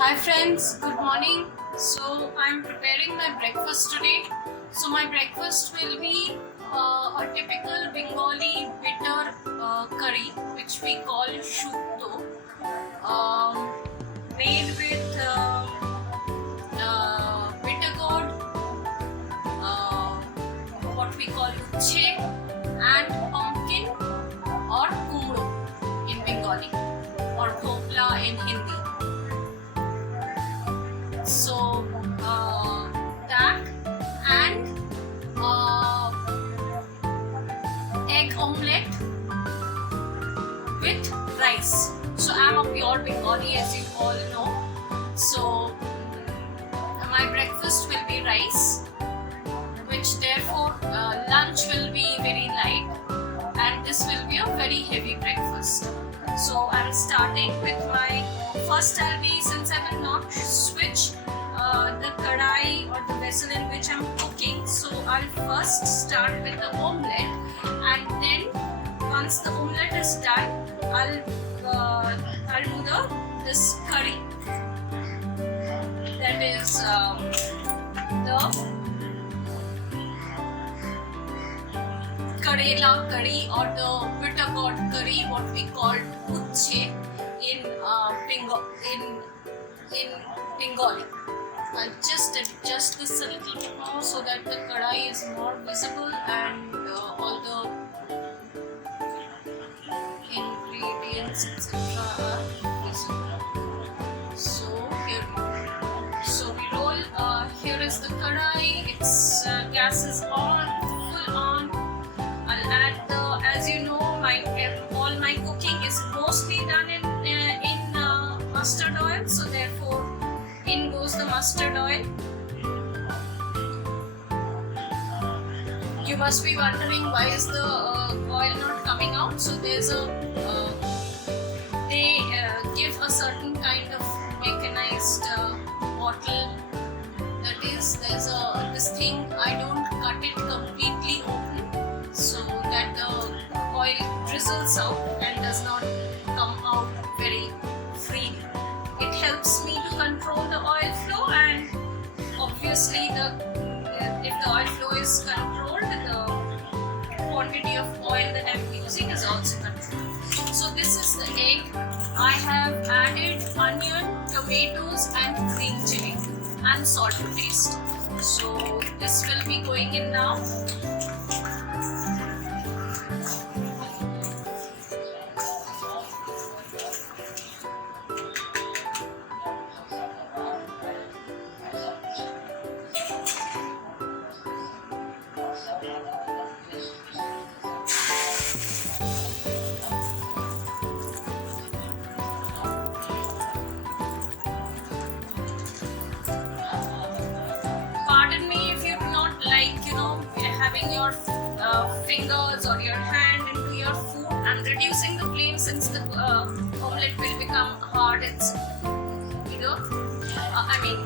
Hi friends, good morning. So I'm preparing my breakfast today. So my breakfast will be a typical Bengali bitter curry, which we call shukto, um, made with bitter gourd, uh, what we call uche, and pumpkin or kumro in Bengali or dhokla in Hindi. So that and egg omelette with rice. So I'm a pure Bengali, as you all know. So my breakfast will be rice, which therefore lunch will be very light, and this will be a very heavy breakfast. So I'm starting with my first. Since I will not switch the kadai or the vessel in which I'm cooking, so I'll first start with the omelette, and then once the omelette is done, I'll do this curry, that is the Karela curry or the bitter gourd curry, what we call uche in Bengali. I'll just adjust this a little bit more so that the kadai is more visible and all the ingredients etc. are visible. So here we go. So we roll. Here is the kadai. Its gas is on, full on. I'll add the, as you know, all my cooking is mostly done in mustard oil. So therefore, in goes the mustard oil. You must be wondering why is the oil not coming out. So there's they give a certain kind of mechanized bottle. That is, there's this thing. I don't cut it completely open so that the oil drizzles out and does not come out very freely. It helps me to control the oil flow, and obviously if the oil flow is controlled, the quantity of oil that I'm using is also controlled. So this is the egg. I have added onion, tomatoes and green chili and salt to taste. So this will be going in now. Pardon me if you do not like, having your fingers or your hand into your food. I'm reducing the flame since the omelette will become hard. It's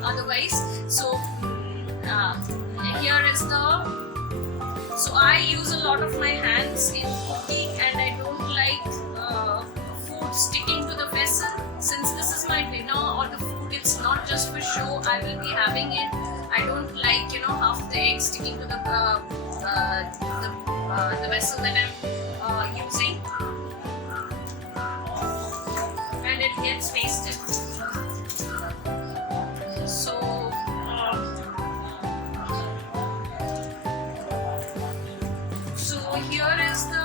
otherwise. So here is the. So I use a lot of my hands in cooking, and I don't like food sticking to the vessel. Since this is my dinner or the food, it's not just for show. I will be having it. I don't like half the egg sticking to the vessel that I'm using, and it gets wasted. So here is the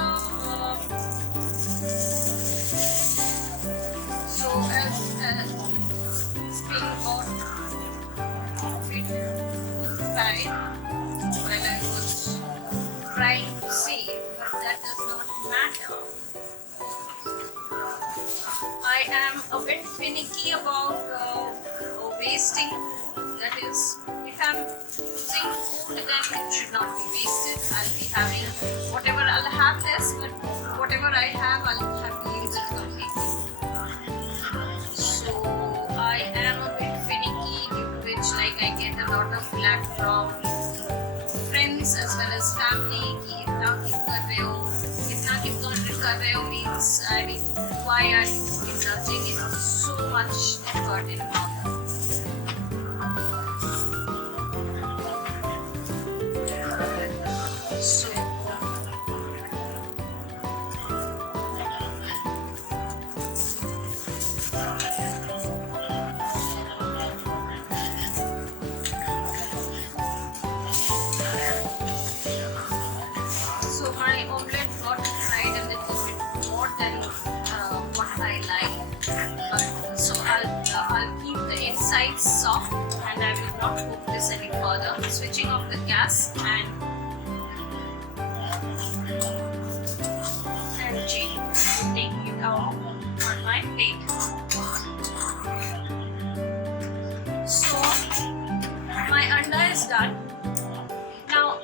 as being fried when I was trying to see, but that does not matter. I am a bit finicky about wasting food. That is, if I'm using food, then it should not be wasted. I'll be having whatever. I'll have this, but whatever I have, I'll have to use it completely. So I am a bit finicky, due to which I get a lot of flack from friends as well as family. कि इतना क्यों कर रहे हो means, why are you indulging in so much effort in order? quite soft and I will not cook this any further. Switching off the gas and taking it out on my plate. So my anda is done. Now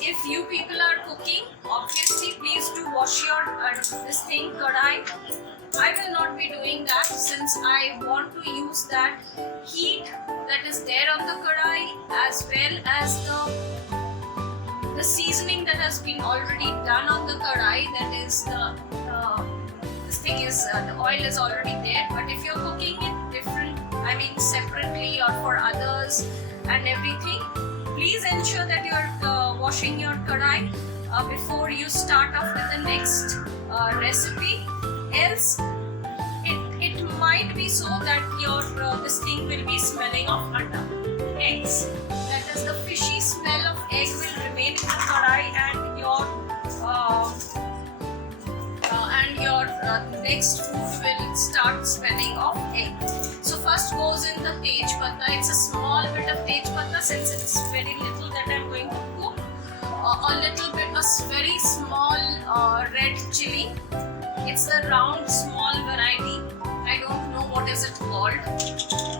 if you people are cooking, obviously please do wash your this thing kadai. I will not be doing that since I want to use that heat that is there on the kadai as well as the seasoning that has been already done on the kadai. That is this thing is the oil is already there. But if you're cooking it different, I mean separately or for others and everything, please ensure that you're washing your kadai before you start off with the next recipe. Else it might be so that your this thing will be smelling of anda, eggs. That is, the fishy smell of egg will remain in the kadai and your next food will start smelling of egg. So first goes in the tej patta. It's a small bit of tej patta since it's very little that I'm going to cook. A little bit, a very small red chili. It's a round small variety. I don't know what is it called.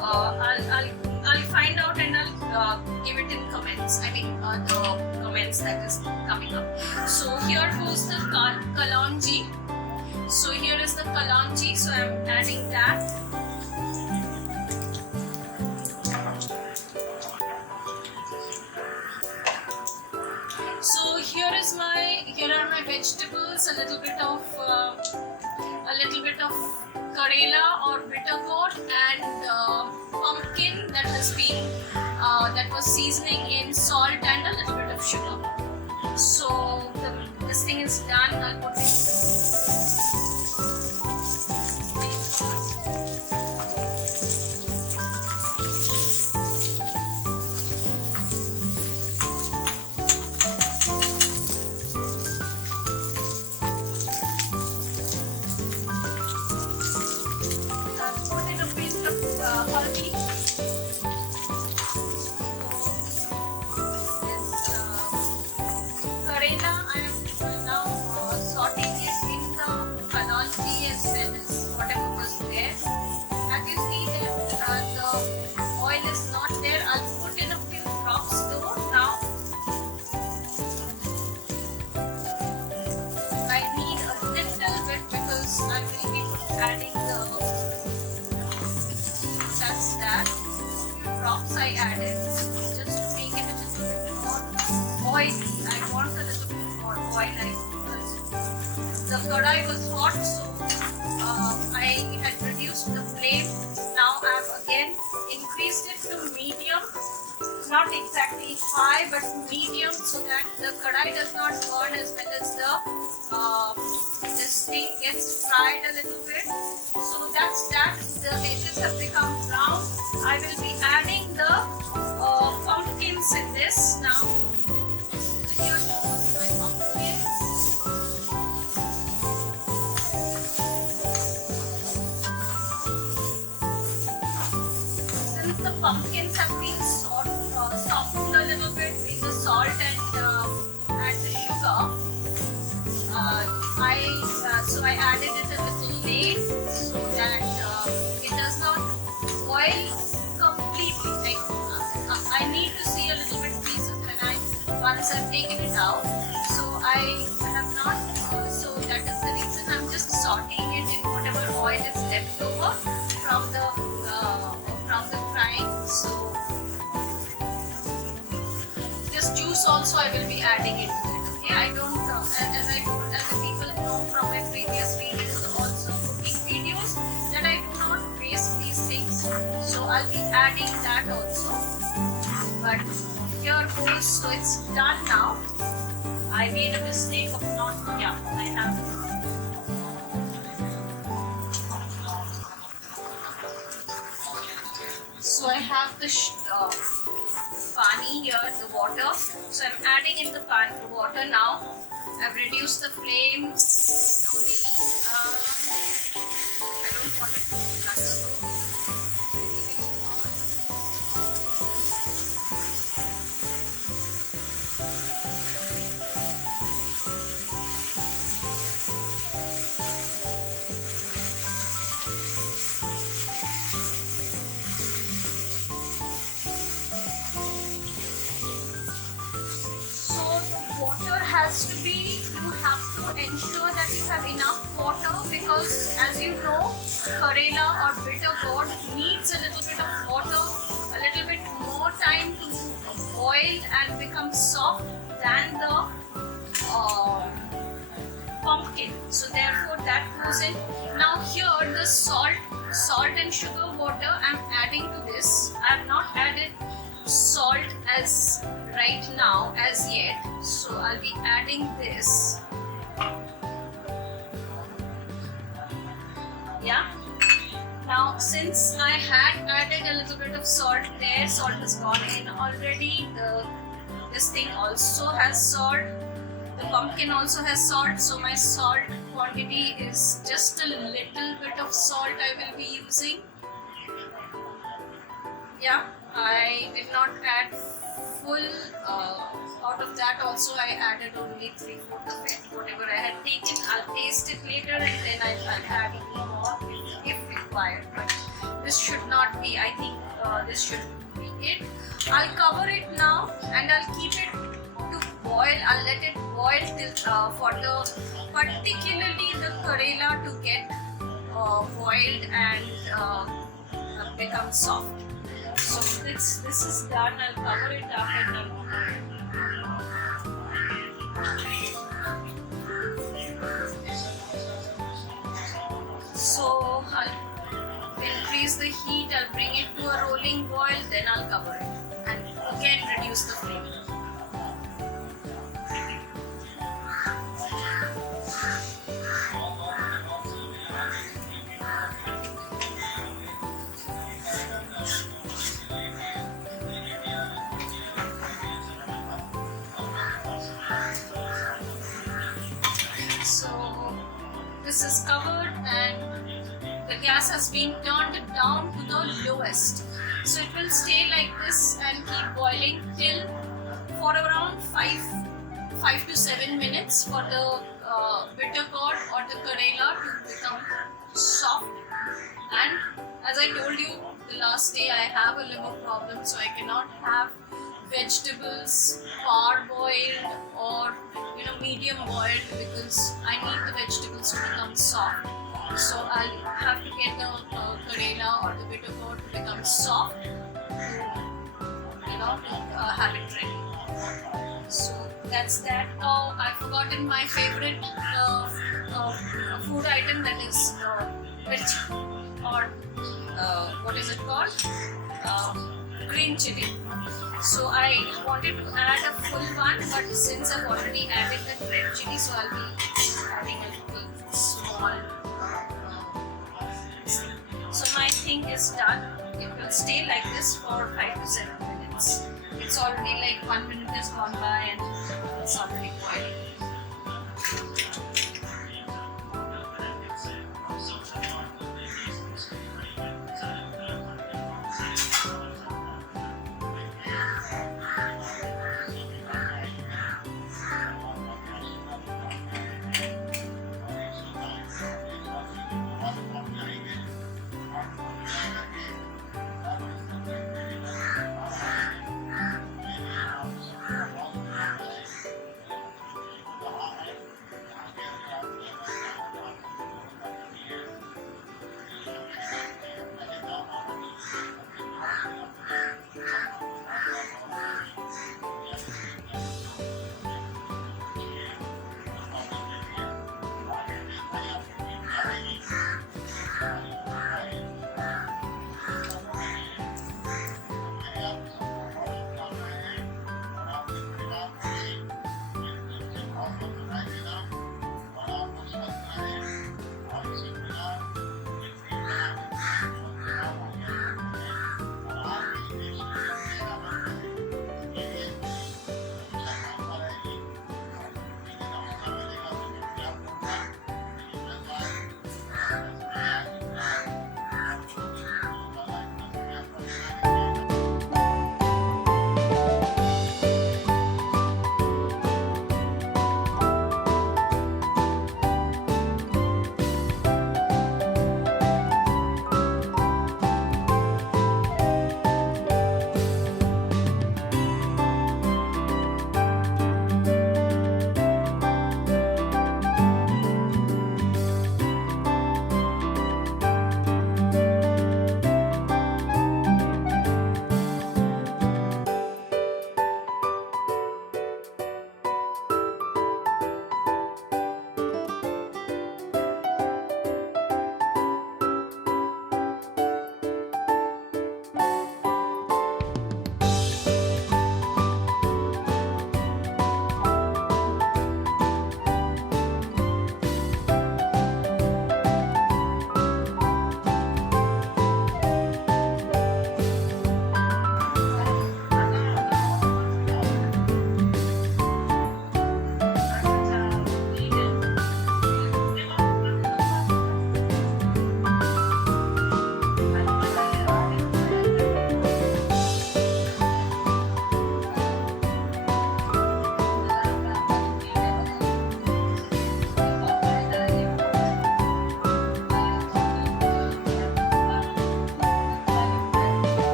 I'll find out and I'll give it in comments. I mean the comments that is coming up. So here goes the kalonji. So here is the kalonji. So I'm adding that. So here are my vegetables. A little bit of karela or bitter gourd and pumpkin that has been that was seasoning in salt and a little bit of sugar. So this thing is done. I'll put it. I added just to make it a little bit more oily. I want a little bit more oil because the kadai was hot, so I had reduced the flame. Now I have again increased it to medium, not exactly high but medium, so that the kadai does not burn as well as this thing gets fried a little bit. So that's that. The edges have become brown. I will be adding the pumpkins in this now. So here goes my pumpkins. Since the pumpkins have been softened a little bit in the salt and the sugar, so I added it a little late so that it does not boil completely. Like I need to see a little bit pieces once I've taken it out. So I have not. So that is the reason I'm just sauteing it in whatever oil is left over from the frying. So this juice also I will be adding into it. Okay, I don't as the people know from my previous videos, also cooking videos, that I do not waste these things. So I'll be adding that also. But here goes. So it's done now. I made a mistake of not. Yeah, I have. So I have the pani here, the water. So I'm adding in the water now. I've reduced the flame slowly. I don't want it to flutter. has to be, you have to ensure that you have enough water, because as you know, Karela or bitter gourd needs a little bit of water, a little bit more time to boil and become soft than the pumpkin. So therefore that goes in. Now here the salt and sugar water I'm adding to this. I have not added salt as right now as yet, so I'll be adding this. Yeah. Now since I had added a little bit of salt there, salt has gone in already. This thing also has salt. The pumpkin also has salt, so my salt quantity is just a little bit of salt I will be using. Yeah, I did not add full. Out of that also I added only 3/4 of it. Whatever I had taken, I'll taste it later and then I'll add more if required. But this should not be. I think this should be it. I'll cover it now and I'll keep it to boil. I'll let it boil till for the particularly the Karela to get boiled and become soft. So this is done. I'll cover it up and so I'll increase the heat. I'll bring it to a rolling boil. Then I'll cover it and again reduce the flame. This is covered and the gas has been turned down to the lowest. So it will stay like this and keep boiling till for around 5 to 7 minutes for the bitter gourd or the Karela to become soft. And as I told you the last day, I have a liver problem, so I cannot have vegetables parboiled or medium boiled, because I need the vegetables to become soft. So I'll have to get the Karela or the bitter gourd to become soft to have it ready. So that's that. Oh, I've forgotten my favorite food item, that is mirchi, or what is it called? Green chili. So I wanted to add a full one, but since I've already added the red chili, so I'll be adding a little small. So my thing is done. It will stay like this for 5 to 7 minutes. It's already like 1 minute has gone by and it's already boiling.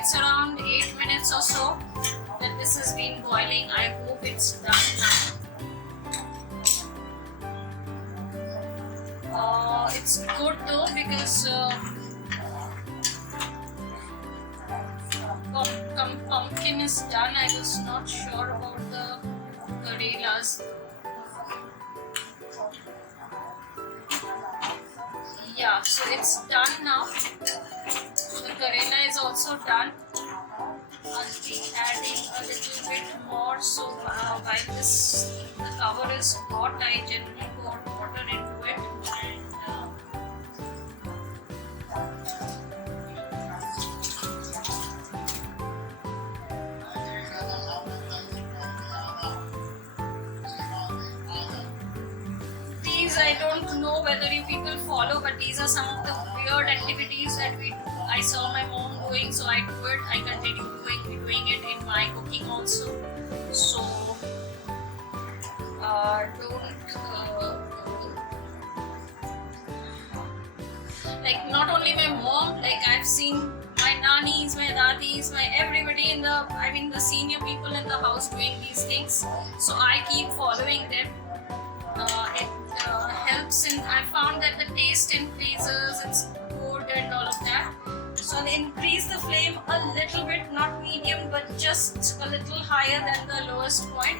it's around 8 minutes or so that this has been boiling. I hope it's done now. It's good though because pumpkin is done. I was not sure about the Karelas. Yeah, so it's done now. The Karela is also done. I'll be adding a little bit more. So while the cover is hot, I generally pour water into it. I don't know whether you people follow, but these are some of the weird activities that we do. I saw my mom doing, so I do it. I continue doing it in my cooking also. So like not only my mom, like I've seen my nannies, my dadis, my everybody in the senior people in the house doing these things. So I keep following them. It helps in, I found that the taste increases, it's good and all of that. So I'll increase the flame a little bit, not medium but just a little higher than the lowest point.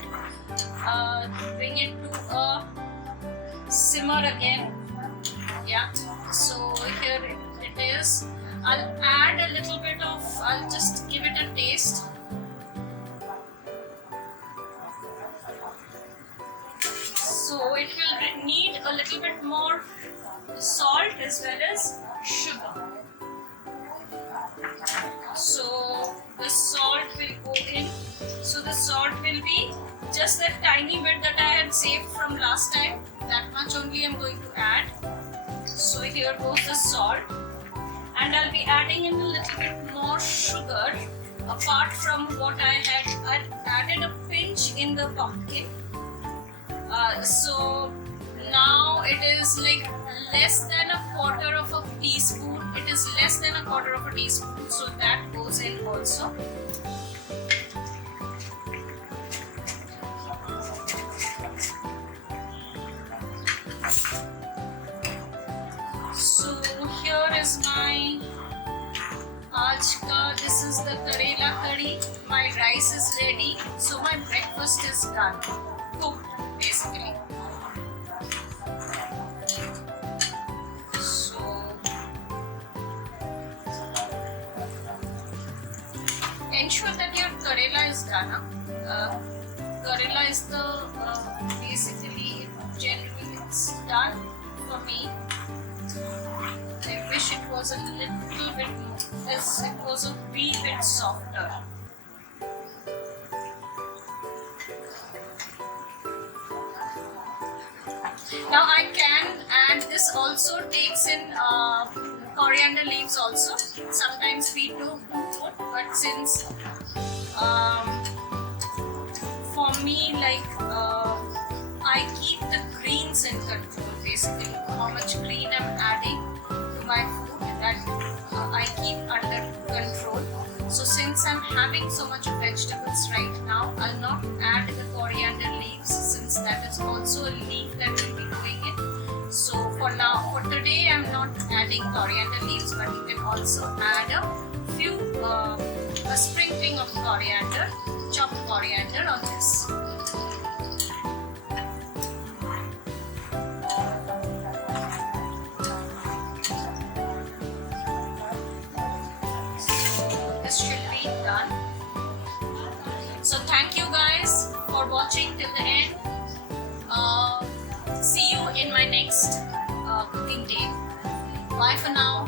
Bring it to a simmer again. Yeah, so here it is. I'll add a little bit of, I'll just give it a taste. So it will need a little bit more salt as well as sugar. So the salt will go in. So the salt will be just that tiny bit that I had saved from last time. That much only I'm going to add. So here goes the salt. And I'll be adding in a little bit more sugar apart from what I'd added a pinch in the pumpkin. So now it is like less than a quarter of a teaspoon. It is less than a quarter of a teaspoon, so that goes in also. So here is my aaj ka, this is the Karela curry. My rice is ready, so my breakfast is done, cooked basically. So ensure that your Karela is done. Karela is the basically generally it's done for me. I wish it was a little bit more, as it was a wee bit softer. Now I can, and this also takes in coriander leaves also. Sometimes we do both, but since for me, like I keep the greens in control basically. How much green I'm adding to my food, that I keep under control. So since I'm having so much vegetables right now, I'll not add the coriander leaves since that is also a leaf that will be going in. So for now, for today, I'm not adding coriander leaves, but you can also add a sprinkling of coriander, chopped coriander on this. So thank you guys for watching till the end. See you in my next cooking day. Bye for now.